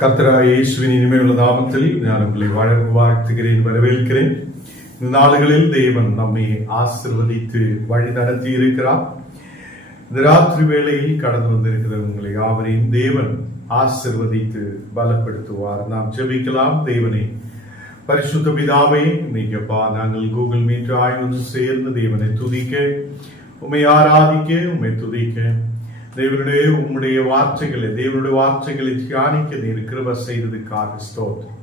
கர்த்தராகிய இயேசுவின் இனிமையுள்ள நாமத்தில் நான் உங்களை வாழ்த்துகிறேன், வரவேற்கிறேன். இந்த நாளுகளில் தேவன் நம்மை ஆசீர்வதித்து வழி நடத்தி இருக்கிறார். இந்த ராத்திரி வேளையில் கடந்து வந்திருக்கிற உங்களை யாவரையும் தேவன் ஆசீர்வதித்து பலப்படுத்துவார். நாம் ஜெபிக்கலாம். தேவனே, பரிசுத்த பிதாவே, இன்னைக்குப்பா நாங்கள் கூகுள் மீட் ஆய்வு சேர்ந்து தேவனை துதிக்க, உம்மை ஆராதிக்க, உம்மை துதிக்க, உம்முடைய வார்த்தைகளை தியானிக்க நீர் கிருபை செய்ததுக்காக ஸ்தோத்திரம்.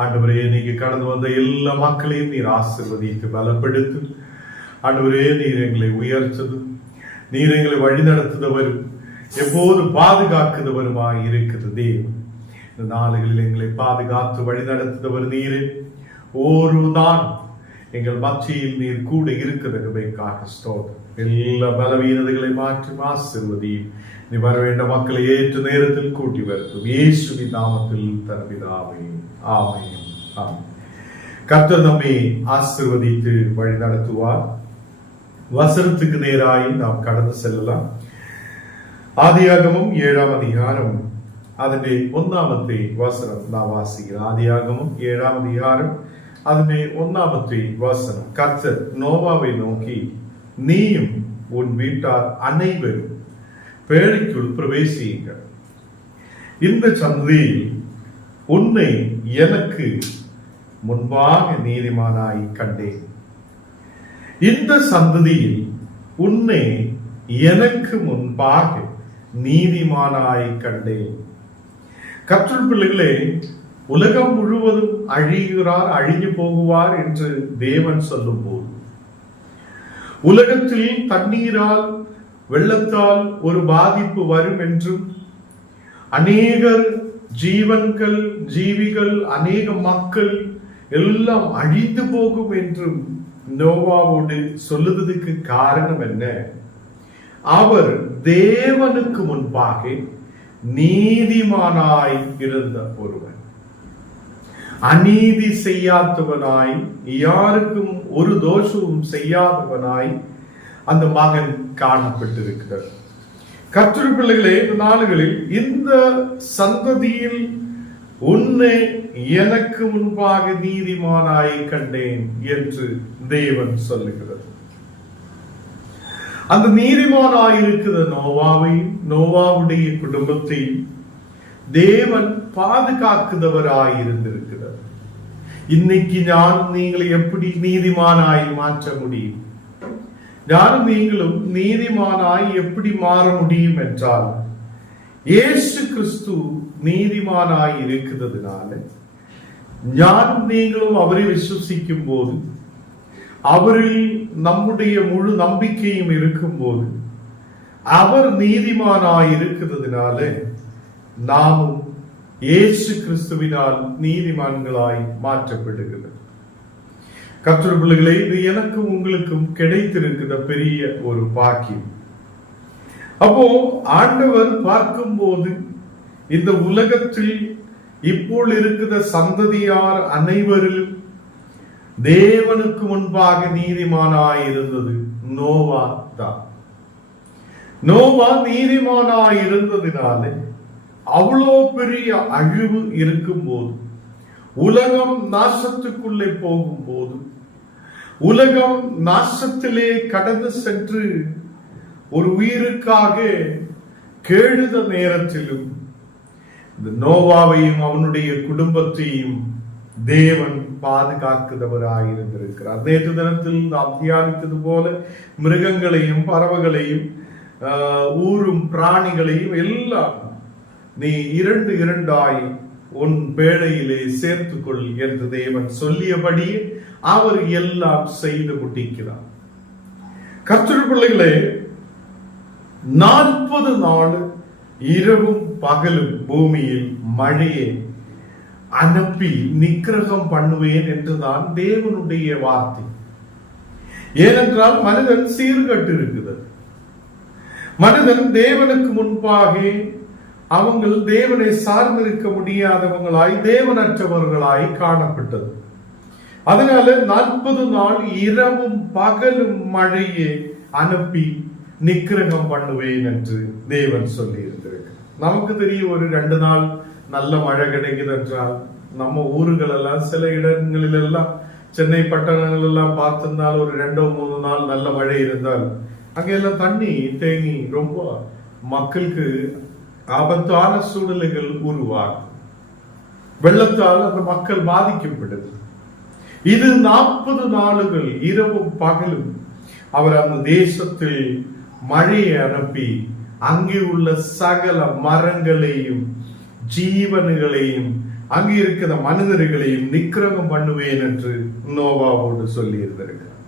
ஆண்டவரே, இன்னைக்கு கடந்து வந்த எல்லா மக்களையும் நீர் ஆசீர்வதித்து பலப்படுத்து. ஆண்டவரே, நீர் எங்களை உயர்த்தது, நீர் எங்களை வழி நடத்துதவரும் எப்போது பாதுகாக்குதவருமாய் இருக்குது தேவன். இந்த நாளுகளில் எங்களை பாதுகாத்து வழி நடத்துதவர் நீரே. ஒரு நாள் எங்கள் மத்தியில் நீர் கூட இருக்கிறதுக்காக ஸ்தோத்திரம். எல்லா பலவீனதைகளை மாற்றி ஆசீர்வதியும். நீ வர வேண்ட மக்களை ஏற்ற நேரத்தில் கூட்டி வருத்தும். இயேசுவின் நாமத்தில் தரப்பிதாவே, ஆமென். கர்த்தர் நம்மை ஆசீர்வதித்து வழி நடத்துவார். வசனத்துக்கு நேராய் நாம் கடந்து செல்லலாம். ஆதியாகமம் 7ஆம் அதிகாரம் அதனுடைய 1ஆம் வசனம் நாம் வாசிக்கிறோம். ஆதியாகமம் 7ஆம் அதிகாரம் அதனுடைய 1ஆம் வசனம். கர்த்தர் நோவாவை நோக்கி, நீயும் உன் வீட்டார் அனைவரும் பேழைக்குள் பிரவேசியுங்கள். இந்த சந்ததியில் உன்னை எனக்கு முன்பாக நீதிமானாய் கண்டேன். இந்த சந்ததியில் உன்னை எனக்கு முன்பாக நீதிமானாய் கண்டேன். கர்த்தர் பிள்ளைகளே, உலகம் முழுவதும் அழிஞ்சு போகுவார் என்று தேவன் சொல்லும் போது, உலகத்தில் தண்ணீரால் வெள்ளத்தால் ஒரு பாதிப்பு வரும் என்றும், அநேகர் ஜீவிகள் அநேக மக்கள் எல்லாம் அழிந்து போகும் என்றும் நோவாவோடு சொல்லுவதற்கு காரணம் என்ன? அவர் தேவனுக்கு முன்பாக நீதிமானாய் இருந்த ஒருவன், அநீதி செய்யாதவனாய், யாருக்கும் ஒரு தோஷமும் செய்யாதவனாய் அந்த மகன் காணப்பட்டிருக்கிறார். கர்த்தர் பிள்ளைகளே, இந்த நாளுகளில் இந்த சந்ததியில் உன்னை எனக்கு முன்பாக நீதிமானாய் கண்டேன் என்று தேவன் சொல்லுகிறது. அந்த நீதிமானாயிருக்கிற நோவாவுடைய குடும்பத்தையும் தேவன் பாதுகாக்குதவராயிருந்திருக்கிறார். இன்னைக்கு நீங்களை எப்படி நீதிமானாய் மாற்ற முடியும்? யாரும் நீங்களும் நீதிமானாய் எப்படி மாற முடியும் என்றால், இயேசு கிறிஸ்து நீதிமானாய் இருக்கிறதுனால ஞானம் நீங்களும் அவரை விசுவசிக்கும் போது, அவரில் நம்முடைய முழு நம்பிக்கையும் இருக்கும் போது, அவர் நீதிமானாய் இருக்கிறதுனால நாமும் இயேசு கிறிஸ்துவினால் நீதிமான்களாய் மாற்றப்படுகிறது. கர்த்தர் பிள்ளைகளே, இது எனக்கும் உங்களுக்கும் கிடைத்திருக்கிற பெரிய ஒரு பாக்கியம். அப்போ ஆண்டவர் பார்க்கும் போது, இந்த உலகத்தில் இப்போ இருக்கிற சந்ததியார் அனைவரிலும் தேவனுக்கு முன்பாக நீதிமானாய் இருந்தது நோவா தான். நோவா நீதிமானாய் இருந்ததினால அவ்வளோ பெரிய அழிவு இருக்கும் போது, உலகம் நாசத்துக்குள்ளே போகும்போது, உலகம் நாசத்திலே கடந்து சென்று ஒரு உயிருக்காக கேழுத நேரத்திலும் இந்த நோவாவையும் அவனுடைய குடும்பத்தையும் தேவன் பாதுகாக்கிறவராயிருந்திருக்கிறார். நேற்று தினத்தில் நாம் தியானித்தது போல மிருகங்களையும் பறவைகளையும் ஊரும் பிராணிகளையும் எல்லாம் நீ இரண்டாய் உன் பேழையிலே சேர்த்துக்கொள் என்று தேவன் சொல்லியபடி அவர் எல்லாம் செய்து முடிக்கிறார். கர்த்தர் பிள்ளைகளே, 40 நாள் இரவும் பகலும் பூமியில் மழையை அனுப்பி நிக்கிரகம் பண்ணுவேன் என்றுதான் தேவனுடைய வார்த்தை. ஏனென்றால் மனிதன் சீர்கட்டு இருக்குது. மனிதன் தேவனுக்கு முன்பாக அவங்கள் தேவனை சார்ந்திருக்க முடியாதவங்களாய், தேவனற்றவர்களாய் காணப்பட்டது. அதனால 40 நாள் இரவும் பகலும் மழையை அனுப்பி நிக்கிரகம் பண்ணுவேன் என்று தேவன் சொல்லி இருக்கிறார். நமக்கு தெரியும், ஒரு 2 நாள் நல்ல மழை கிடைக்குது என்றால் நம்ம ஊர்கள் எல்லாம் சில இடங்களில் எல்லாம் சென்னை பட்டணங்கள் எல்லாம் பார்த்திருந்தால் ஒரு 2-3 நாள் நல்ல மழை இருந்தால் அங்கெல்லாம் தண்ணி தேங்கி ரொம்ப மக்களுக்கு ஆபத்தான சூழ்நிலைகள் உருவாகும். வெள்ளத்தால் அந்த மக்கள் பாதிக்கப்படுது. இது 40 நாளுகள் இரவும் பகலும் அவர் அந்த தேசத்தில் மழையை அனுப்பி அங்கே உள்ள சகல மரங்களையும் ஜீவன்களையும் அங்கே இருக்கிற மனிதர்களையும் நிக்கிரகம் பண்ணுவேன் என்று நோவாவோடு சொல்லி இருந்திருக்கிறார்.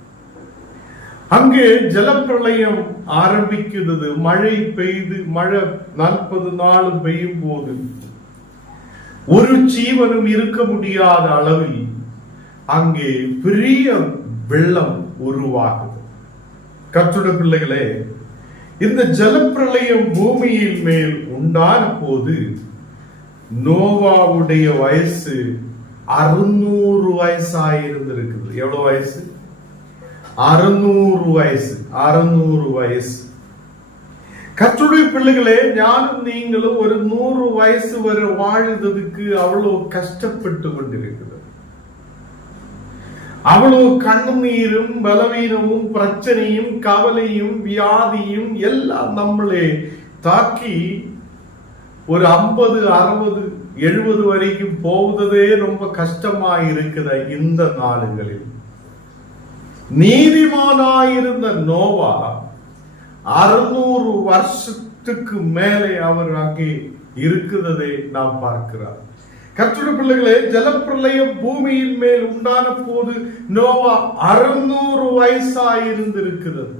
அங்கே ஜலப்பிரளயம் ஆரம்பிக்கிறது. மழை பெய்து மழை 40 நாளும் பெய்யும் போது ஒரு ஜீவனும் இருக்க முடியாத அளவில் அங்கே பெரிய வெள்ளம் உருவாகுது. கர்த்தருடைய பிள்ளைகளே, இந்த ஜலப்பிரளயம் பூமியின் மேல் உண்டான போது நோவாவுடைய வயசு 600 வயசாயிருந்திருக்குது. எவ்வளவு வயசு? 600 வயசு. 600 வயசு. கர்த்தருடைய பிள்ளைகளே, ஞானம் நீங்களும் ஒரு 100 வயசு வரை வாழ்ந்ததுக்கு அவ்வளவு கஷ்டப்பட்டு கொண்டிருக்கிறது. அவ்வளவு கண்ணீரும் பலவீனமும் பிரச்சனையும் கவலையும் வியாதியும் எல்லாம் நம்மளே தாக்கி ஒரு 50, 60, 70 வரைக்கும் போவதே ரொம்ப கஷ்டமா இருக்கிற இந்த நாடுகளில் நீதிமானாயிருந்த நோவா 600 வருஷத்துக்கு மேலே அவர் அங்கே இருக்கிறதை நாம் பார்க்கிறார். கர்த்தருடைய பிள்ளைகளே, ஜலப்பிரளயம் பூமியின் மேல் உண்டான போது நோவா 600 வயசாயிருந்திருக்கிறது.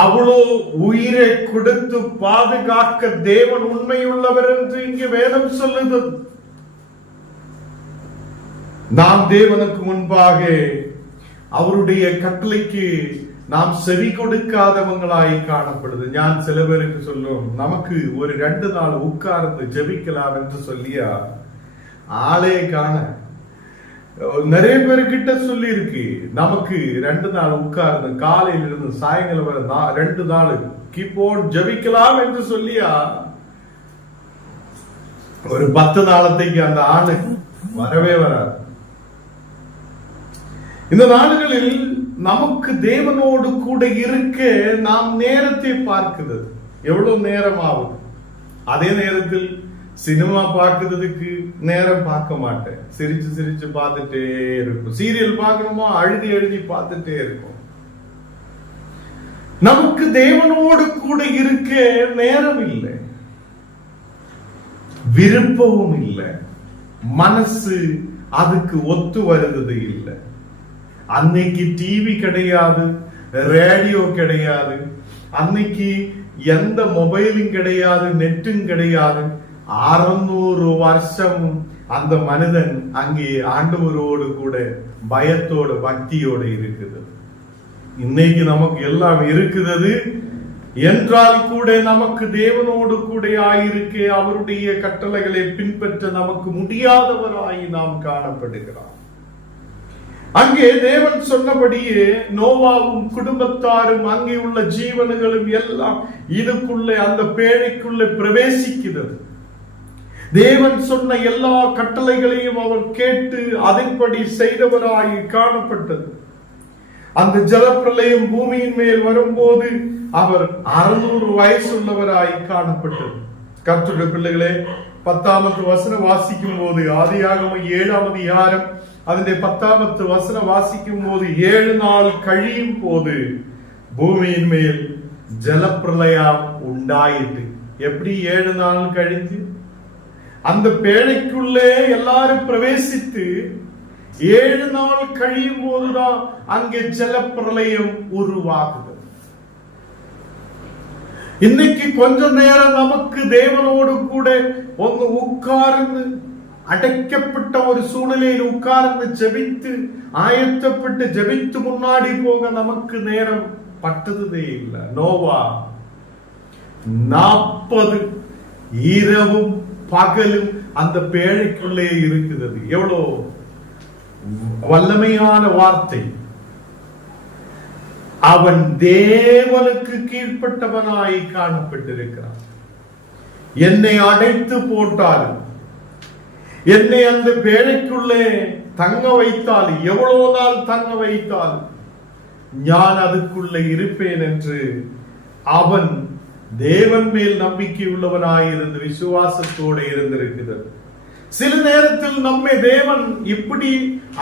அவ்வளோ உயிரை கொடுத்து பாதுகாக்க தேவன் உண்மையுள்ளவர் என்று இங்கே வேதம் சொல்லுது. நாம் தேவனுக்கு முன்பாக அவருடைய கட்டளைக்கு நாம் செவி கொடுக்காதவங்களாய் காணப்படுது. நான் சில பேருக்கு சொல்லுவோம், நமக்கு ஒரு 2 நாள் உட்கார்ந்து ஜெபிக்கலாம் என்று சொல்லியா ஆளே காண. நிறைய பேருக்கிட்ட சொல்லி இருக்கு, நமக்கு 2 நாள் உட்கார்ந்து காலையில இருந்து சாயங்காலம் வரை 2 நாள் கீபோர்ட் ஜெபிக்கலாம் என்று சொல்லியா ஒரு 10 நாளத்தைக்கு அந்த ஆளு வரவே வராது. இந்த நாடுகளில் நமக்கு தேவனோடு கூட இருக்க நாம் நேரத்தை பார்க்கிறது. எவ்வளவு நேரம் ஆகுது? அதே நேரத்தில் சினிமா பார்க்கிறதுக்கு நேரம் பார்க்க மாட்டேன். சிரிச்சு சிரிச்சு பார்த்துட்டே இருக்கும். சீரியல் பார்க்கணுமா, அழுதி எழுதி பார்த்துட்டே இருக்கும். நமக்கு தேவனோடு கூட இருக்க நேரம் இல்லை, விருப்பமும் இல்லை, மனசு அதுக்கு ஒத்து வருவது இல்லை. அன்னைக்கு டிவி கிடையாது, ரேடியோ கிடையாது, அன்னைக்கு எந்த மொபைலும் கிடையாது, நெட்டும் கிடையாது. 600 வருஷம் அந்த மனிதன் அங்கே ஆண்டவரோடு கூட பயத்தோடு பக்தியோடு இருக்குது. இன்னைக்கு நமக்கு எல்லாம் இருக்குது என்றால் கூட நமக்கு தேவனோடு கூட ஆயிருக்கே அவருடைய கட்டளைகளை பின்பற்ற நமக்கு முடியாதவராய் நாம் காணப்படுகிறோம். அங்கே தேவன் சொன்னபடியே நோவாவும் குடும்பத்தாரும் அங்கே உள்ள ஜீவன்களும் எல்லாம் இதுக்குள்ளே அந்த பேழைக்குள்ளே பிரவேசிக்கிறது. தேவன் சொன்ன எல்லா கட்டளைகளையும் அவர் கேட்டு அதன்படி செய்தவராய் காணப்பட்டது. அந்த ஜலப்பிரளயம் பூமியின் மேல் வரும்போது அவர் 600 வயசுள்ளவராய் காணப்பட்டது. கர்த்தருடைய பிள்ளைகளே, 10வது வசனம் வாசிக்கும் போது, ஆதியாகமம் 7ஆம் அதிகாரம் அதனுடைய 10வது வசனம் வாசிக்கும் போது, 7 நாள் கழியும் போது பூமியின் மேல் ஜலப்பிரளயம் உண்டாயிற்று. எப்படி 7 நாள் கழிந்து அந்த பேழைக்குள்ளே எல்லாரும் பிரவேசித்து 7 நாள் கழியும் போதுதான் அங்கே ஜலப்பிரளயம் உருவாகுது. இன்னைக்கு கொஞ்ச நேரம் நமக்கு தேவனோடு கூட ஒன்று உட்கார்ந்து அடைக்கப்பட்ட ஒரு சூழ்நிலையில் உட்கார்ந்து ஜெபித்து ஆயத்தப்பட்டு ஜெபித்து முன்னாடி போக நமக்கு நேரம் பட்டதே இல்லை. நோவா 40 இரவும் பகலும் அந்த பேழைக்குள்ளே இருக்கிறது. எவ்வளவு வல்லமையான வார்த்தை! அவன் தேவனுக்கு கீழ்ப்பட்டவனாய் காணப்பட்டிருக்கிறான். என்னை அடைத்து போட்டால், என்னை அந்த பேழைக்குள்ளே தங்க வைத்தால், எவ்வளவு நாள் தங்க வைத்தால் நான் அதுக்குள்ளே இருப்பேன் என்று அவன் தேவன் மேல் நம்பிக்கை உள்ளவனாயிருந்து விசுவாசத்தோடு இருந்திருக்கிறது. சில நேரத்தில் நம்மை தேவன் இப்படி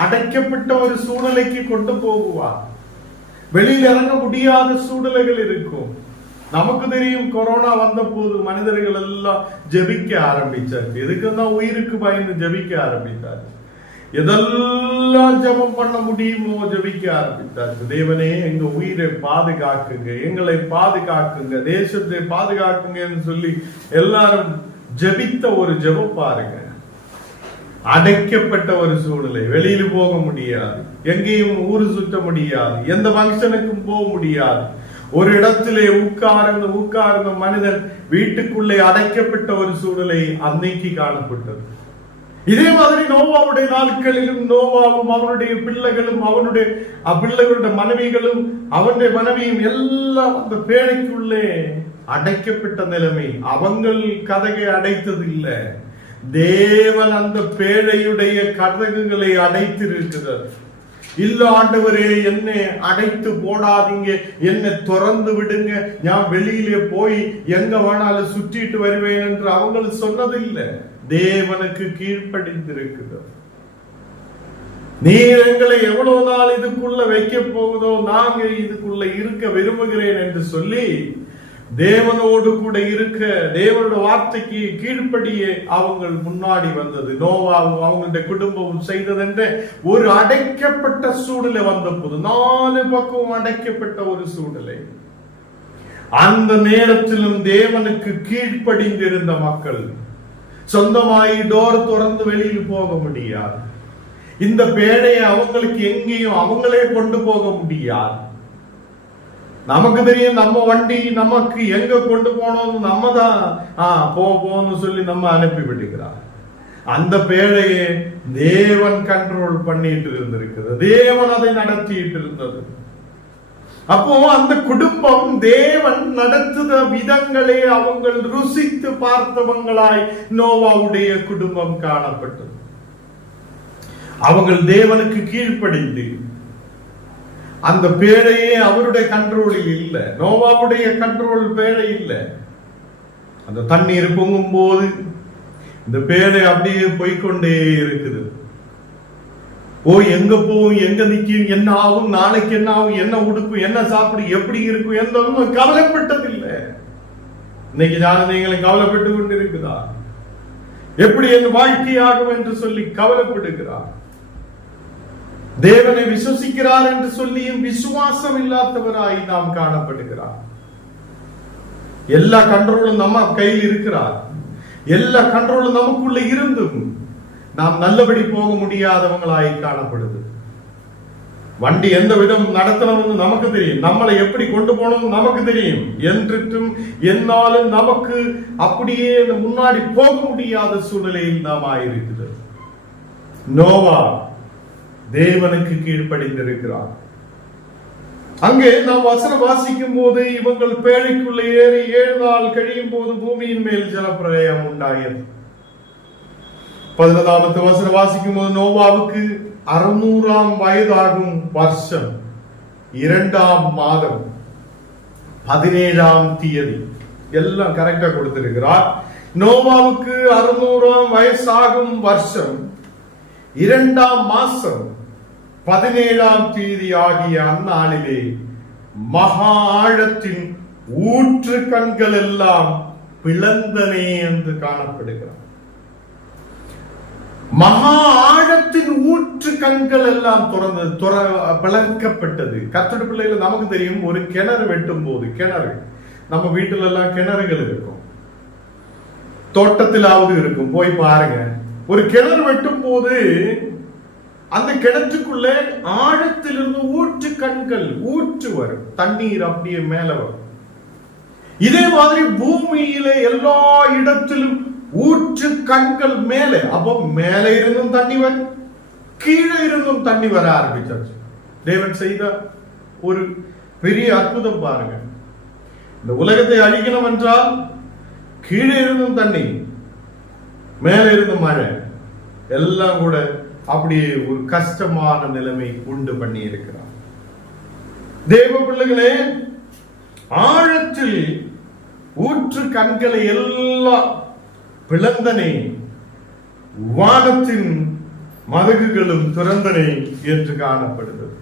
அடைக்கப்பட்ட ஒரு சூழ்நிலைக்கு கொண்டு போகுவார். வெளியில் இறங்க முடியாத சூழ்நிலைகள் இருக்கும். நமக்கு தெரியும், கொரோனா வந்த போது மனிதர்கள் எல்லாம் ஜெபிக்க ஆரம்பிச்சாச்சு. எதுக்குன்னா உயிருக்கு பயந்து ஜெபிக்க ஆரம்பித்தாச்சு. எதெல்லாம் ஜெபம் பண்ண முடியுமோ ஜெபிக்க ஆரம்பித்தாச்சு. தேவனே, எங்க உயிரை பாதுகாக்குங்க, எங்களை பாதுகாக்குங்க, தேசத்தை பாதுகாக்குங்கன்னு சொல்லி எல்லாரும் ஜெபித்த ஒரு ஜெபம் பாருங்க. அடைக்கப்பட்ட ஒரு சூழ்நிலை, வெளியில போக முடியாது, எங்கேயும் ஊரு சுற்ற முடியாது, எந்த பங்கனுக்கும் போக முடியாது. ஒரு இடத்திலே உட்கார்ந்த மனிதன் வீட்டுக்குள்ளே அடைக்கப்பட்ட ஒரு சூழ்நிலை அன்னைக்கு காணப்பட்டது. இதே மாதிரி நோவாவுடைய நாட்களிலும் நோவாவும் அவனுடைய பிள்ளைகளும் அவனுடைய பிள்ளைகளுடைய மனைவிகளும் அவனுடைய மனைவியும் எல்லாம் அந்த பேழைக்குள்ளே அடைக்கப்பட்ட நிலைமை. அவங்கள் கதகை அடைத்தது இல்லை, தேவன் அந்த பேழையுடைய கதகுகளை அடைத்திருக்கிறார். இல்ல ஆண்டவரே, என்னை அடைத்து போடாதீங்க, என்னை திறந்து விடுங்க, நான் வெளியிலே போய் எங்க வேணாலும் சுற்றிட்டு வருவேன் என்று அவங்க சொன்னதில்லை. தேவனுக்கு கீழ்ப்படிந்திருக்கிறார். நீர் எங்களை எவ்வளவு நாள் இதுக்குள்ள வைக்க போகுதோ நாங்க இதுக்குள்ள இருக்க விரும்புகிறேன் என்று சொல்லி தேவனோடு கூட இருக்க, தேவனோட வார்த்தைக்கு கீழ்ப்படியே அவங்க முன்னாடி வந்தது. நோவாவும் அவங்களுடைய குடும்பமும் செய்ததென்ற ஒரு அடைக்கப்பட்ட சூழ்நிலை வந்த போது, 4 பக்கம் அடைக்கப்பட்ட ஒரு சூழ்நிலை. அந்த நேரத்திலும் தேவனுக்கு கீழ்ப்படிந்திருந்த மக்கள் சொந்தமாய் டோர் திறந்து வெளியில் போக முடியாது. இந்த பேழையை அவங்களுக்கு எங்கேயும் அவங்களே கொண்டு போக முடியாது. நமக்கு தெரியும், நம்ம வண்டி நமக்கு எங்க கொண்டு போனோம், நம்ம தான் போன்னு சொல்லி நம்ம அனுப்பி விட்டுக்கிறார். அந்த பேழையை தேவன் கண்ட்ரோல் பண்ணிட்டு இருந்திருக்கிறது, தேவன் அதை நடத்திட்டு இருந்தது. அப்போ அந்த குடும்பம் தேவன் நடத்துத விதங்களே அவங்க ருசித்து பார்த்தவங்களாய் நோவாவுடைய குடும்பம் காணப்பட்டது. அவங்கள் தேவனுக்கு கீழ்ப்படிந்து அந்த பேழையே அவருடைய கண்ட்ரோலில் இல்லை, நோவாவுடைய கண்ட்ரோல் பேழை இல்லை. அந்த தண்ணீர் பொங்கும் போது இந்த பேழை அப்படியே போய்கொண்டே இருக்குது. எங்க போகும், எங்க நிக்கும், என்ன ஆகும், நாளைக்கு என்ன ஆகும், என்ன உடுக்கும், என்ன சாப்பிடும், எப்படி இருக்கும் எந்த கவலைப்பட்டதில்லை. இன்னைக்கு நீங்களும் கவலைப்பட்டு கொண்டு இருக்குதா? எப்படி என் வாழ்க்கையாகும் என்று சொல்லி கவலைப்படுகிறார். தேவனை விசுவசிக்கிறார் என்று சொல்லியும் விசுவாசம் இல்லாதவராய் நாம் காணப்படுகிறார். எல்லா கண்ட்ரோலும் நம்ம கையில் இருக்கிறார். எல்லா கண்ட்ரோலும் நமக்குள்ள இருந்தும் நாம் நல்லபடி போக முடியாதவங்களாய் காணப்படுது. வண்டி எந்த விதம் நடத்தணும்னு நமக்கு தெரியும், நம்மளை எப்படி கொண்டு போகணும் நமக்கு தெரியும். என்றும் என்னாலும் நமக்கு அப்படியே முன்னாடி போக முடியாத சூழ்நிலையில் நாம் ஆயிருக்கிறது. நோவா தேவனுக்கு கீழ்ப்படிந்திருக்கிறார். அங்கே நாம் வசனம் வாசிக்கும் போது இவங்கள் பேழைக்குள்ள ஏறி 7 நாள் கழியும் போது பூமியின் மேல் ஜலப்பிரளயம் உண்டாயது. 11வது வசனம் வாசிக்கும் போது நோவாவுக்கு 600ஆம் வயதாகும் வருஷம் 2ஆம் மாதம் 17ஆம் தேதி, எல்லாம் கரெக்டா கொடுத்திருக்கிறார். நோவாவுக்கு 600ஆம் வயசாகும் வருஷம் 2ஆம் மாசம் 17ஆம் தேதி ஆகிய அந்நாளிலே மகா ஆழத்தின் ஊற்று கண்கள் எல்லாம் பிளந்தனே என்று காணப்படுகிறார். மகா ஆழத்தின் ஊற்று கண்கள் எல்லாம் பிளக்கப்பட்டது. கர்த்தருடைய பிள்ளைகள் நமக்கு தெரியும், ஒரு கிணறு வெட்டும் போது, கிணறு நம்ம வீட்டுல எல்லாம் கிணறுகள் இருக்கும், தோட்டத்திலாவது இருக்கும், போய் பாருங்க. ஒரு கிணறு வெட்டும் போது அந்த கிணற்றுக்குள்ள ஆழத்திலிருந்து ஊற்று கண்கள் ஊற்று வரும், தண்ணீர் அப்படியே மேல வரும். இதே மாதிரி பூமியில எல்லா இடத்திலும் ஊற்று கண்கள் மேலே, அப்போ மேலே இருந்தும் தண்ணி வரும், கீழே இருந்தும் தண்ணி வர ஆரம்பிச்சாச்சு. தேவன் செய்த ஒரு பெரிய அற்புதம் பாருங்க. இந்த உலகத்தை அழிக்கணும் என்றால் கீழே இருந்தும் தண்ணி, மேல இருந்தும் மழை, எல்லாம் கூட அப்படியே ஒரு கஷ்டமான நிலைமை உண்டு பண்ணி இருக்கிறார். தேவ பிள்ளைகளே, ஆழத்தில் ஊற்று கண்களை எல்லாம் பிளந்தனே, வானத்தின் மதகுகளும் திறந்தனே என்று காணப்படுகிறது.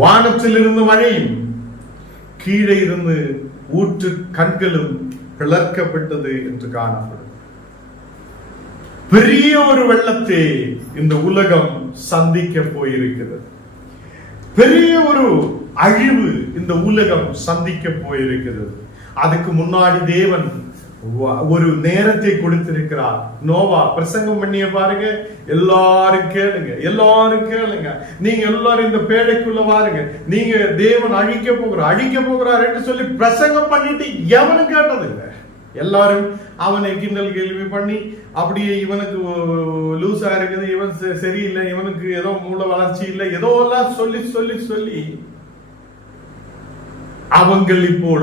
வானத்தில் இருந்து மழையும் கீழே இருந்து ஊற்று கண்களும் பிளர்க்கப்பட்டது என்று காணப்படும். பெரிய ஒரு வெள்ளத்தை இந்த உலகம் சந்திக்க போயிருக்கிறது. பெரிய ஒரு அழிவு இந்த உலகம் சந்திக்க போயிருக்கிறது. அதுக்கு முன்னாடி தேவன் ஒரு நேரத்தை கொடுத்திருக்கிறார். நோவா பிரசங்கம் பண்ணிய பாருங்க, எல்லாரும் கேளுங்க, எல்லாரும் கேளுங்க, நீங்க எல்லாரும் இந்த பேழைக்குள்ள வாருங்க, நீங்க தேவன் அழிக்க போகிறார் என்று சொல்லி பிரசங்கம் பண்ணிட்டு எவனும் கேட்டது இல்லை. எல்லாரும் அவனை கிண்டல் கேள்வி பண்ணி, அப்படியே இவனுக்கு லூசா இருக்குது, இவன் சரியில்லை, இவனுக்கு ஏதோ மூல வளர்ச்சி இல்லை, ஏதோ எல்லாம் சொல்லி சொல்லி சொல்லி அவங்கள் இப்போ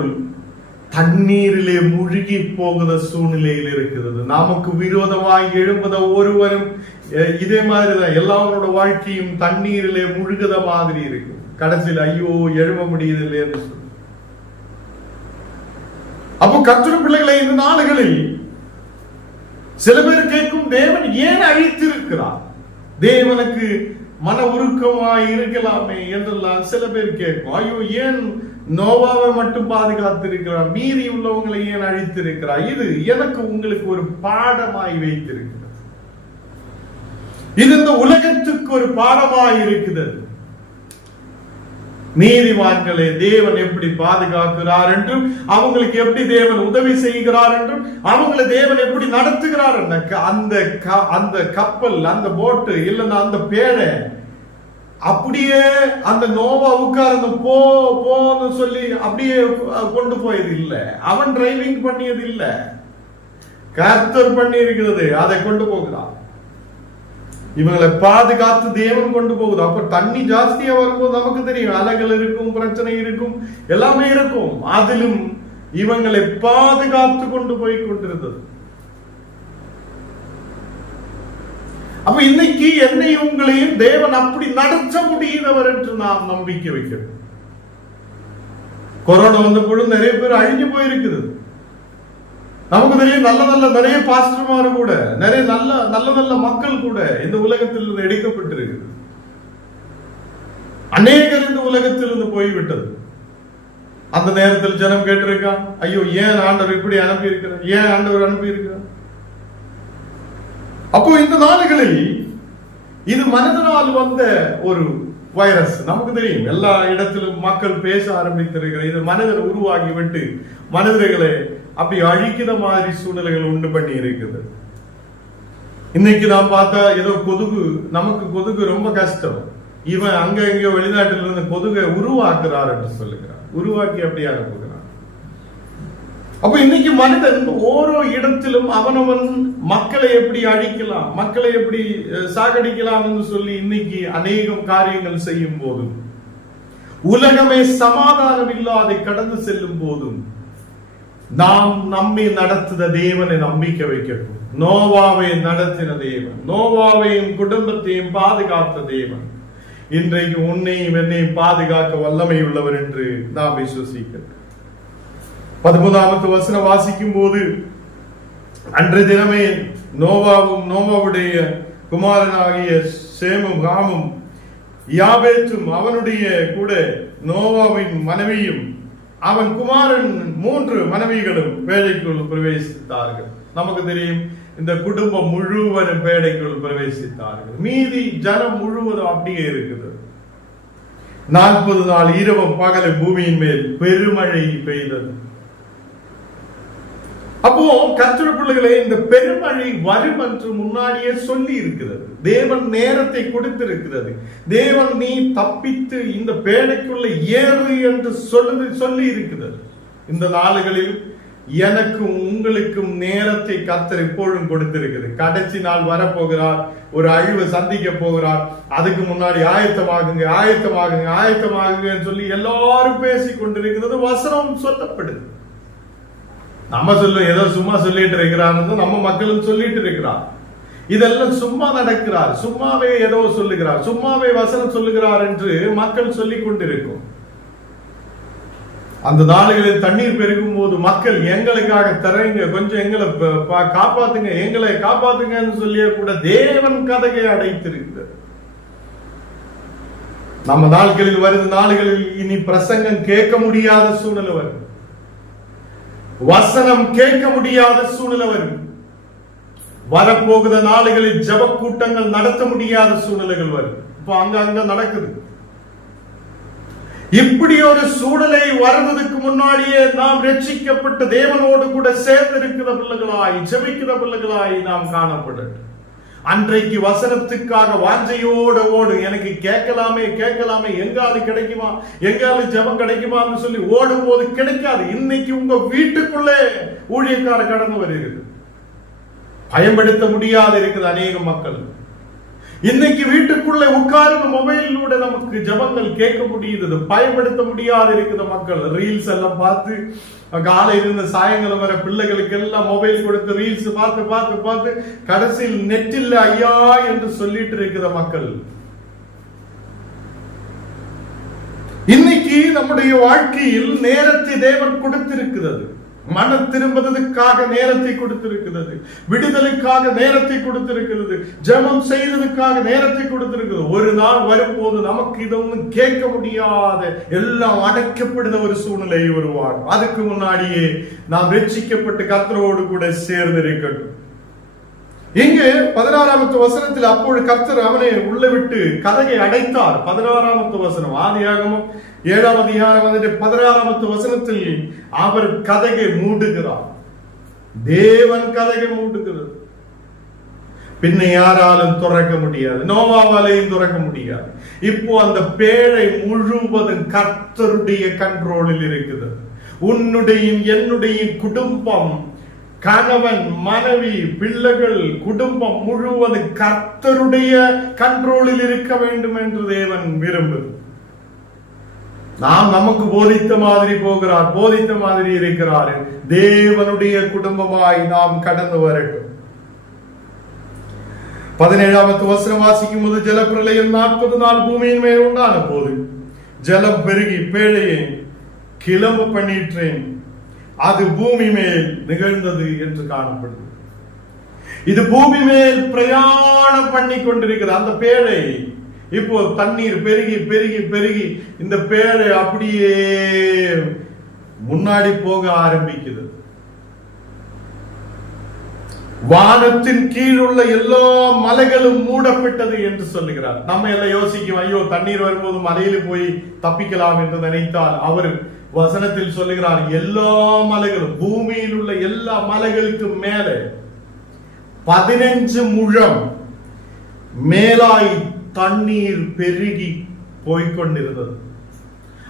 தண்ணீரிலே முழுகி போகிற சூழ்நிலையில் இருக்கிறது. நமக்கு விரோதமாய் எழும்புத ஒருவரும் இதே மாதிரிதான், எல்லாரோட வாழ்க்கையும் தண்ணீரிலே முழுகுத மாதிரி இருக்கு. கடைசியில் ஐயோ எழும்ப முடியுது இல்லைன்னு சொல்லி. அப்போ கர்த்தருடைய பிள்ளைகளை, இந்த நாடுகளில் சில பேர் கேட்கும், தேவன் ஏன் அழித்திருக்கிறார்? தேவனுக்கு மன உருக்கமாய் இருக்கலாமே என்றெல்லாம் சில பேர் கேட்கும். ஐயோ, ஏன் நோவாவை மட்டும் பாதுகாத்திருக்கிறார், மீறி உள்ளவங்களை ஏன் அழித்திருக்கிறார்? இது எனக்கு உங்களுக்கு ஒரு பாடமாய் வைத்திருக்கிறது. இது இந்த உலகத்துக்கு ஒரு பாடமாய் இருக்கிறது. நீதிமான்களை தேவன் எப்படி பாதுகாக்கிறார் என்றும், அவங்களுக்கு எப்படி தேவன் உதவி செய்கிறார் என்றும், அவங்களை தேவன் எப்படி நடத்துகிறார், அந்த கப்பல், அந்த போட்டு இல்லைன்னா அந்த பேழை அப்படியே அந்த நோவா உட்கார்ந்து போன்னு சொல்லி அப்படியே கொண்டு போயது இல்லை. அவன் டிரைவிங் பண்ணியது இல்லை, கர்த்தர் பண்ணி இருக்கிறது. அதை கொண்டு போகிறான். இவங்களை பாதுகாத்து தேவன் கொண்டு போகுது. அப்ப தண்ணி ஜாஸ்தியா வரும்போது நமக்கு தெரியும், அலைகள் இருக்கும், பிரச்சனை இருக்கும், எல்லாமே இருக்கும். அதிலும் இவங்களை பாதுகாத்து கொண்டு போய் கொண்டிருந்தது. அப்ப இன்னைக்கு என்னை உங்களையும் தேவன் அப்படி நடத்த முடியுதவர் என்று நாம் நம்பிக்கை வைக்கிறோம். கொரோனா வந்த பொழுது நிறைய பேர் அழிஞ்சு போயிருக்குது. நமக்கு தெரியும், நல்ல நல்ல நிறைய பாஸ்டர்மாரு கூட, நிறைய நல்ல நல்ல நல்ல மக்கள் கூட இந்த உலகத்தில் இருந்து எடுக்கப்பட்டிருக்குது. அநேகர் இந்த உலகத்தில் இருந்து போய்விட்டது. அந்த நேரத்தில் ஜனம் கேட்டிருக்கான், ஐயோ ஏன் ஆண்டவர் இப்படி அனுப்பி இருக்கிறார், ஏன் ஆண்டவர் அனுப்பி இருக்கிறார்? அப்போ இந்த நாடுகளில் இது மனிதனால் வந்த ஒரு வைரஸ். நமக்கு தெரியும், எல்லா இடத்திலும் மக்கள் பேச ஆரம்பித்திருக்கிற இது மனிதர் உருவாகிவிட்டு மனிதர்களை அப்படி அழிக்கிற மாதிரி சூழ்நிலைகள் உண்டு பண்ணி இருக்குது. இன்னைக்கு நாம் பார்த்தா ஏதோ கொதுகு, நமக்கு கொதுகு ரொம்ப கஷ்டம். இவன் அங்க எங்கேயோ வெளிநாட்டில் இருந்து கொதுகை உருவாக்குறார் என்று சொல்லுகிறார். உருவாக்கி அப்படியே அனுப்புகிறார். அப்ப இன்னைக்கு மனிதன் ஓரோ இடத்திலும் அவனவன் மக்களை எப்படி அழிக்கலாம், மக்களை எப்படி சாகடிக்கலாம் என்று சொல்லி இன்னைக்கு அநேகம் காரியங்கள் செய்யும் போதும், உலகமே சமாதானம் இல்லாத கடந்து செல்லும் போதும், நாம் நம்மை நடத்துத தேவனை நம்பிக்கை வைக்கட்டும். நோவாவை நடத்தின தேவன், நோவாவையும் குடும்பத்தையும் பாதுகாத்த தேவன் இன்றைக்கு உன்னையும் என்னையும் பாதுகாக்க வல்லமை உள்ளவர் என்று நாம் விசுவசிக்கிறோம். 13வது வசனம் வாசிக்கும் போது, அன்றைய தினமே நோவாவும் நோவாவுடைய குமாரனாகிய சேமும் காமும் யாபேத்தும் அவனுடைய கூட நோவாவின் மனைவியும் அவன் குமாரன் 3 மனைவிகளும் பேழைக்குள் பிரவேசித்தார்கள். நமக்கு தெரியும், இந்த குடும்பம் முழுவதும் பேழைக்குள் பிரவேசித்தார்கள். மீதி ஜனம் முழுவதும் அப்படியே இருக்குது. 40 நாள் இரவும் பகலும் பூமியின் மேல் பெருமழை பெய்தது. அப்போ கர்த்தருடைய பிள்ளைகளே, இந்த பெருமழை வரும் என்று முன்னாடியே சொல்லி இருக்கிறது. தேவன் நேரத்தை கொடுத்திருக்கிறது. தேவன் நீ தப்பித்து இந்த பேழைக்குள்ள ஏறு என்று சொல்லி இருக்கிறது. இந்த நாளுகளில் எனக்கும் உங்களுக்கும் நேரத்தை கர்த்தர் எப்பொழுதும் கொடுத்திருக்கிறது. கடைசி நாள் வரப்போகிறார், ஒரு அழிவு சந்திக்க போகிறார். அதுக்கு முன்னாடி ஆயத்தமாகுங்க, ஆயத்தமாகுங்க, ஆயத்தமாகுங்க சொல்லி எல்லாரும் பேசிக் கொண்டிருக்கிறது. வசனம் சொல்லப்படுது. நம்ம சொல்லும் ஏதோ சும்மா சொல்லிட்டு இருக்கிறான்னு நம்ம மக்களும் சொல்லிட்டு இருக்கிறார். இதெல்லாம் சும்மா நடக்கிறார், சும்மாவே ஏதோ சொல்லுகிறார், சும்மாவே வசனம் சொல்லுகிறார் என்று மக்கள் சொல்லிக் கொண்டிருக்கும். அந்த நாடுகளில் தண்ணீர் பெருகும் போது மக்கள் எங்களுக்காக தரங்க, கொஞ்சம் எங்களை காப்பாத்துங்க, எங்களை காப்பாத்துங்கன்னு சொல்லிய கூட தேவன் கதகை அடைத்திருக்கிறது. நம்ம நாட்களில் வருது நாடுகளில் இனி பிரசங்கம் கேட்க முடியாத சூழ்நிலை வரும், வசனம் கேட்க முடியாத சூழ்நிலை வரும். வரப்போகிற நாடுகளில் ஜப கூட்டங்கள் நடத்த முடியாத சூழ்நிலைகள் வரும். இப்போ அங்க நடக்குது. இப்படி ஒரு சூழலை வருவதற்கு முன்னாடியே நாம் ரட்சிக்கப்பட்ட தேவனோடு கூட சேர்ந்திருக்கிற பிள்ளைகளாய், ஜெபிக்கிற பிள்ளைகளாய் நாம் காணப்படும். அன்றைக்கு வசனத்துக்காக வாஞ்சையோடு ஓடு, எனக்கு கேட்கலாமே எங்காவது கிடைக்குமா, எங்காவது ஜெபம் கிடைக்குமான்னு சொல்லி ஓடும் போது கிடைக்காது. இன்னைக்கு உங்க வீட்டுக்குள்ளே ஊழியக்கார கடந்து வருகிறது. பயன்படுத்த முடியாது இருக்குது அநேக மக்கள். இன்னைக்கு வீட்டுக்குள்ள உட்கார்ந்து மொபைலோட நமக்கு ஜபங்கள் கேட்க முடியுது, பயன்படுத்த முடியாது இருக்கிற மக்கள். ரீல்ஸ் எல்லாம் பார்த்து காலையில இருந்து சாயங்காலம் வர பிள்ளைகளுக்கு எல்லாம் மொபைல் கொடுத்து ரீல்ஸ் பார்த்து பார்த்து பார்த்து கடைசியில் நெட்டில் ஐயா என்று சொல்லிட்டு இருக்கிற மக்கள். இன்னைக்கு நம்முடைய வாழ்க்கையில் நேரத்தை தேவன் கொடுத்திருக்கிறது. மனம் திரும்புவதற்காக நேரத்தை கொடுத்திருக்கிறது, விடுதலுக்காக நேரத்தை கொடுத்திருக்கிறது, ஜெபம் செய்ததுக்காக நேரத்தை கொடுத்திருக்கிறது. ஒரு நாள் வரும்போது நமக்கு இதொന്നും கேட்க முடியாத, எல்லாம் அடைக்கப்படுத ஒரு சூழ்நிலை உருவாகும். அதுக்கு முன்னாடியே நாம் ரட்சிக்கப்பட்டு கர்த்தரோடு கூட சேர்ந்து இருக்கட்டும். இங்கு 16வது வசனத்தில் அப்பொழுது கர்த்தர் அவனை உள்ள விட்டு கதகை அடைத்தார். 16வது வசனம் ஆதியாகமம் 7ஆம் அதிகாரம் 16வது வசனத்தில் அவர் கதகை மூடுகிறார். தேவன் கதகை மூடுகிறது. பின்ன யாராலும் துறக்க முடியாது, நோவாவாலையும் துறக்க முடியாது. இப்போ அந்த பேழை முழுவதும் கர்த்தருடைய கண்ட்ரோலில் இருக்குது. உன்னுடைய என்னுடைய குடும்பம், கணவன் மனைவி பிள்ளைகள் குடும்பம் முழுவதும் கர்த்தருடைய கண்ட்ரோலில் இருக்க வேண்டும் என்று தேவன் விரும்புகிறார். நாம் நமக்கு போதித்த மாதிரி போகிறார், போதித்த மாதிரி இருக்கிறார். தேவனுடைய குடும்பமாய் நாம் கடந்து வரட்டும். 17வது வசனம் வாசிக்கும் போது ஜலப்பிரளயம் 40 நாள் பூமியின் மேல் உண்டான போது ஜலம் பெருகி பேழையை கிளம்ப பண்ணிற்றேன், அது பூமி மேல் நிகழ்ந்தது என்று காணப்படுது. இது பூமி மேல் பிரயாணம் பண்ணி கொண்டிருக்கிறது. அந்த பேழை இப்போ தண்ணீர் பெருகி பெருகி பெருகி இந்த பேழை அப்படியே முன்னாடி போக ஆரம்பிக்குது. வானத்தின் கீழ் உள்ள எல்லா மலைகளும் மூடப்பட்டது என்று சொல்லுகிறார். நம்ம எல்லாம் யோசிக்கும், ஐயோ தண்ணீர் வரும்போது மலையில போய் தப்பிக்கலாம் என்று நினைத்தால், அவர் வசனத்தில் சொல்லுகிறார் எல்லா மலைகளும், பூமியில் உள்ள எல்லா மலைகளுக்கு மேல 15 முழம் மேலாய் தண்ணீர் பெருகி போய்கொண்டிருந்தது.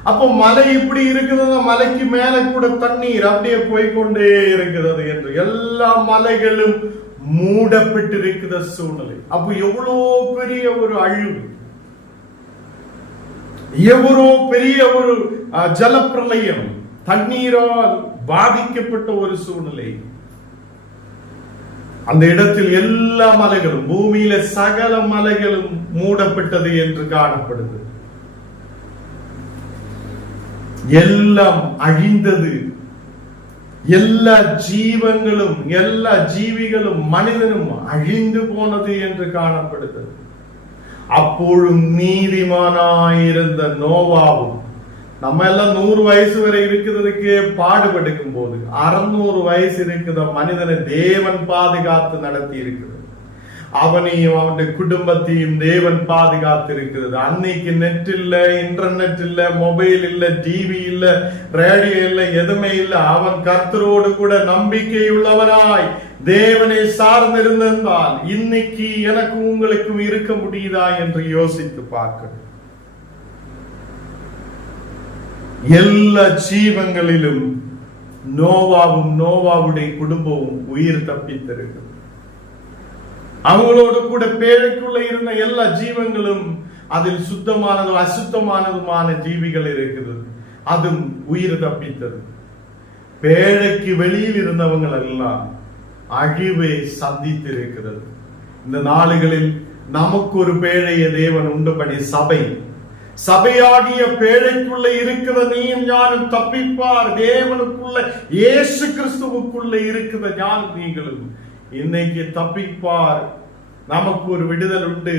அப்போ மலை இப்படி இருக்குது, மலைக்கு மேல கூட தண்ணீர் அப்படியே போய்கொண்டே இருக்கிறது என்று எல்லா மலைகளும் மூடப்பட்டிருக்கிற சூழ்நிலை. அப்போ எவ்வளோ பெரிய ஒரு அழிவு, எவ்வளோ பெரிய ஒரு ஜலப்பிரளயம், தண்ணீரால் பாதிக்கப்பட்ட ஒரு சூழ்நிலை. அந்த இடத்தில் எல்லா மலைகளும், பூமியில சகல மலைகளும் மூடப்பட்டது என்று காணப்படுது. எல்லாம் அழிந்தது. எல்லா ஜீவங்களும், எல்லா ஜீவிகளும், மனிதனும் அழிந்து போனது என்று காணப்படுகிறது. அப்பொழுதும் நீதிமானாயிருந்த நோவாவும், நம்ம எல்லாம் 100 வயசு வரை இருக்கிறதுக்கு பாடுபடுக்கும் போது 600 வயசு இருக்கிற மனிதனை தேவன் பாதுகாத்து நடத்தி இருக்கிறது. அவனையும் அவனுடைய குடும்பத்தையும் தேவன் பாதுகாத்து இருக்கிறது. அன்னைக்கு நெட் இல்ல, இன்டர்நெட் இல்ல, மொபைல் இல்ல, டிவி இல்ல, ரேடியோ இல்ல, எதுவுமே இல்ல. அவன் கர்த்தரோடு கூட நம்பிக்கையுள்ளவனாய் தேவனை சார்ந்திருந்தால் இன்னைக்கு எனக்கு உங்களுக்கும் இருக்க முடியுதா என்று யோசித்து பார்க்கணும். எல்லா ஜீவங்களிலும் நோவாவும் நோவாவுடைய குடும்பமும் உயிர் தப்பித்திருக்கு. அவங்களோடு கூட பேழைக்குள்ள இருந்த எல்லா ஜீவங்களும், அதில் சுத்தமானதும் அசுத்தமானதுமான ஜீவிகள் இருக்கிறது, அதுவும் உயிர் தப்பித்தது. பேழைக்கு வெளியில் இருந்தவங்க எல்லாம் அழிவை சந்தித்து இருக்கிறது. இந்த நாளுகளில் நமக்கு ஒரு பேழையை தேவன் உண்டு பண்ணி சபையாகிய பேழைக்குள்ள இருக்கிற நீயும் ஞானம் தப்பிப்பார். தேவனுக்குள்ள இயேசு கிறிஸ்துவுக்குள்ள இருக்கிற ஞானம் நீங்களும் இன்னைக்கு தப்பிப்பார். நமக்கு ஒரு விடுதல் உண்டு,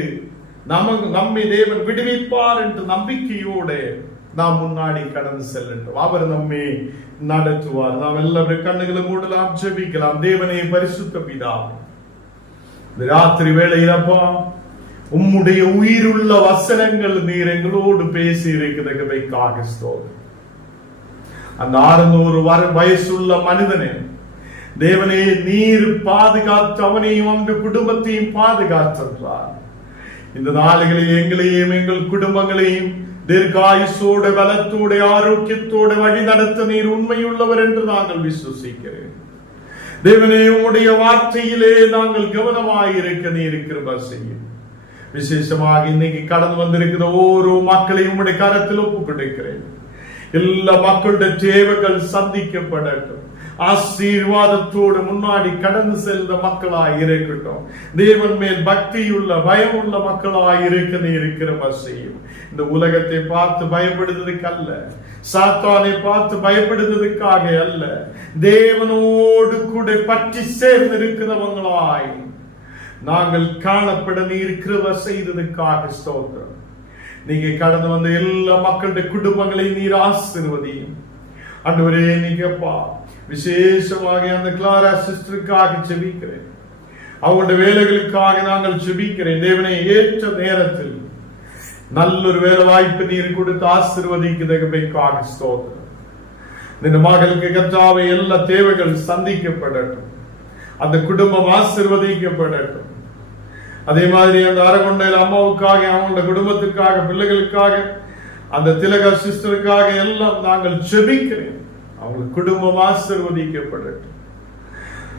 நம்மை தேவன் விடுவிப்பார் என்ற நம்பிக்கையோடு நாம் முன்னாடி கடந்து செல்லட்டும். அவர் நம்மை நடத்துவார். நாம் எல்லாரும் கண்ணுகளை மூடலாம், ஜெபிக்கலாம். தேவனே பரிசுத்த பிதாவே, இந்த ராத்திரி வேளையிலப்பா உம்முடைய உயிருள்ள வசனங்கள் நீர் எங்களோடு பேசி இருக்கிறதுக்காக ஸ்தோத்திரம். அந்த 600 வயசுள்ள மனிதனே தேவனே நீர் பாதுகாத்து அவனையும் அவனுடைய குடும்பத்தையும் பாதுகாத்தார். இந்த நாளுகளில் எங்களையும் எங்கள் குடும்பங்களையும் தீர்காயுசோட பலத்தோட ஆரோக்கியத்தோட வழி நடத்த நீர் உண்மையுள்ளவர் என்று நாங்கள் விசுவசிக்கிறேன். தேவனே உம்முடைய வார்த்தையிலே நாங்கள் கவனமாயிருக்க நீர் கிருபை செய்யும். விசேஷமாக இன்னைக்கு கடந்து வந்திருக்கிற ஒவ்வொரு மக்களையும் உம்முடைய கரத்தில் ஒப்புக் கொடுக்கிறேன். எல்லா மக்களுடைய தேவைகள் சந்திக்கப்படட்டும். ஆசீர்வாதத்தோடு முன்னாடி கடந்து செல்ற மக்களாய் இருக்கட்டும். தேவன் மேல் பக்தியுள்ள பயமுள்ள மக்களாய் இருக்க நீர் கிருபை செய்யும். இந்த உலகத்தை பார்த்து பயப்படுவதற்கு அல்ல, சாத்தானை பார்த்து பயப்படுவதற்காக அல்ல, தேவனோடு கூட பற்றி சேர்ந்து இருக்கிறவங்களாய் நாங்கள் காணப்பட நீர் கிருபை செய்ததற்காக ஸ்தோத்திரம். நீங்க கடந்து வந்த எல்லா மக்களுடைய குடும்பங்களையும் நீர் ஆசீர்வதியும். ஆண்டவரே, நீங்கப்பா விசேஷமாக அந்த கிளாரா சிஸ்டருக்காக ஜெபிக்கிறேன். அவங்களுடைய வேலைகளுக்காக நாங்கள் ஜெபிக்கிறேன். தேவனே, ஏற்ற நேரத்தில் நல்லொரு வேலை வாய்ப்பு நீர் கொடுத்து ஆசீர்வதிக்கிறதுக்காக ஸ்தோத்திரம். இந்த மகளுக்கு கர்த்தாவே எல்லா தேவைகள் சந்திக்கப்படட்டும். அந்த குடும்பம் ஆசீர்வதிக்கப்படட்டும். அதே மாதிரி அந்த அரகொண்டையில் அம்மாவுக்காக, அவங்களோட குடும்பத்துக்காக, பிள்ளைகளுக்காக, அந்த திலகா சிஸ்டருக்காக எல்லாம் நாங்கள் ஜெபிக்கிறேன். அவங்களுக்கு குடும்பம் ஆசீர்வதிக்கப்படட்டும்.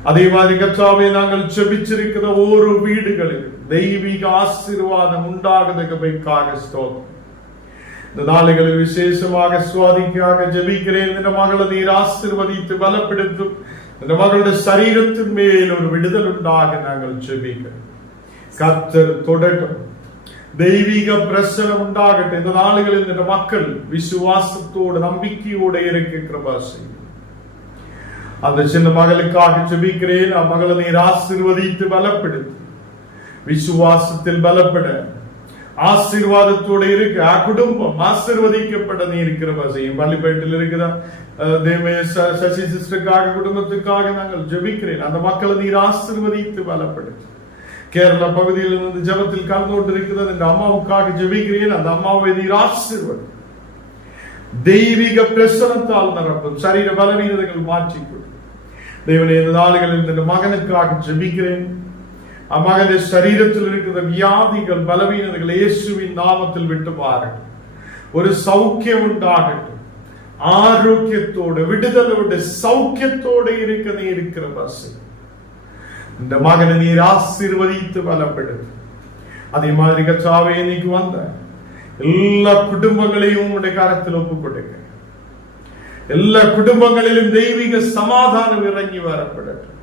அதே மாதிரி கர்த்தாவே நாங்கள் ஜெபிச்சிருக்கிற ஒவ்வொரு வீடுகளில் தெய்வீக ஆசீர்வாதம் உண்டாகுதற்காக ஸ்தோத்திரம். இந்த நாளுகளில் விசேஷமாக சுவாதிக்காக ஜெபிக்கிறேன். இந்த மகளை நீர் ஆசீர்வதித்து பலப்படுத்தும். இந்த மகளுடைய சரீரத்தின் மேல் ஒரு விடுதல் உண்டாக நாங்கள் ஜெபிக்கிறோம். கர்த்தர் தொடட்டும். தெய்வீக பிரசனம் உண்டாகட்டும். இந்த நாளுகளில் இந்த மக்கள் விசுவாசத்தோடு நம்பிக்கையோடு இருக்க கிருபை செய்யும். அந்த சின்ன மகளுக்காக ஜெபிக்கிறேன். மகளை நீர் ஆசீர்வதித்து பலப்படுத்து. விசுவாசத்தில் பலப்பட ஆசீர்வாதத்தோடு இருக்க குடும்பம் ஆசீர்வதிக்கப்பட நீர் கிருபை செய்யும். பள்ளிப்பேட்டில் இருக்கிற சசி சிஸ்டருக்காக, குடும்பத்துக்காக நாங்கள் ஜெபிக்கிறேன். அந்த மக்களை நீர் ஆசீர்வதித்து பலப்படுத்து. கேரளா பகுதியில் இருந்து ஜபத்தில் கலந்து கொண்டிருக்கிறது இந்த அம்மாவுக்காக ஜெபிக்கிறேன். அந்த அம்மாவை நீர் ஆசீர்வதி. தெய்வீக பிரசனத்தால் நிரப்பும். சரீர பலவீனங்கள் மாற்றிக்கொள். தேவனே, இந்த நாளுகளில் இந்த மகனுக்காக ஜெபிக்கிறேன். அம்மகனுடைய சரீரத்தில் இருக்கிற வியாதிகள், பலவீனங்கள் இயேசுவின் நாமத்தில் விட்டு பாருங்கள். ஒரு சௌக்கியம் உண்டாகட்டும். ஆரோக்கியத்தோடு, விடுதலோடு, சௌக்கியத்தோடு இருக்க நீ இருக்கிற பஸ். இந்த மகனை நீர் ஆசீர்வதித்து பலப்படுத்து. அதே மாதிரி கர்த்தாவே, இன்னைக்கு வந்த எல்லா குடும்பங்களையும் உடைய கரத்தில் ஒப்புக் கொடுக்க. எல்லா குடும்பங்களிலும் தெய்வீக சமாதானம் இறங்கி வரப்படட்டும்.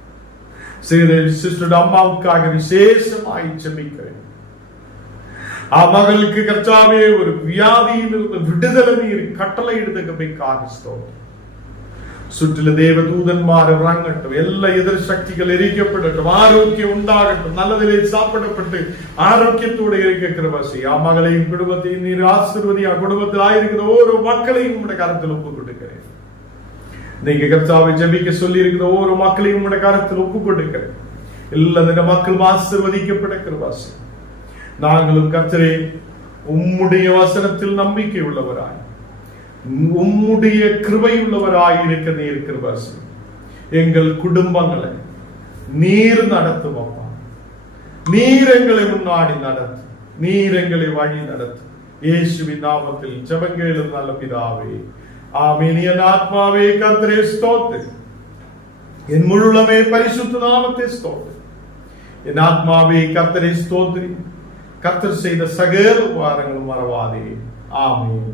சிஸ்டர் அம்மாவுக்காக விசேஷமாய் ஜெபிக்கிறேன். மகளுக்கு கர்த்தாவே ஒரு வியாதியில் இருந்து விடுதலை நீர் கட்டளையிடுதற்காக ஸ்தோத்திரம். சுற்றில தேவ தூதன்மார் இறங்கட்டும். எல்லா எதிர் சக்திகள் எரிக்கப்படட்டும். ஆரோக்கியம் உண்டாகட்டும். நல்லதிலே சாப்பிடப்பட்டு ஆரோக்கியத்தோடு இருக்க கிருபை செய்ய. மகளையும் குடும்பத்தையும் நீர் ஆசீர்வதியா. குடும்பத்தில் ஆயிருக்கிற ஒவ்வொரு மக்களையும் உடைய கரத்தில் ஒப்புக் கொடுக்கிறேன். நீங்க கர்த்தாவை ஜெபிக்க சொல்லி இருக்கிற ஒவ்வொரு மக்களையும் உடைய கரத்தில் ஒப்புக் கொடுக்கிறேன். எல்லா மக்களும் ஆசீர்வதிக்கப்பட கிருபை செய்ய. நாங்களும் கர்த்தரே உம்முடைய வசனத்தில் நம்பிக்கை உள்ளவராய், உம்முடைய கிருபை உள்ளவராய் இருக்க நீர் கிருபை செய்யும். எங்கள் குடும்பங்களை நீர் நடத்தும் அப்பா. நீர் எங்களை முன்னாடி நடத்து. நீர் எங்களை வழி நடத்து. இயேசுவின் நாமத்தில் ஜெபங்கள் நல்ல பிதாவே, ஆமென். என் ஆத்மாவே கர்த்தரே ஸ்தோத்திரம். என் முழுமே பரிசுத்த நாமத்தை ஸ்தோத்திரம். என் ஆத்மாவே கர்த்தரே ஸ்தோத்திரி. கர்த்தர் செய்த சகல உபகாரங்களும் மறவாதே. ஆமென்.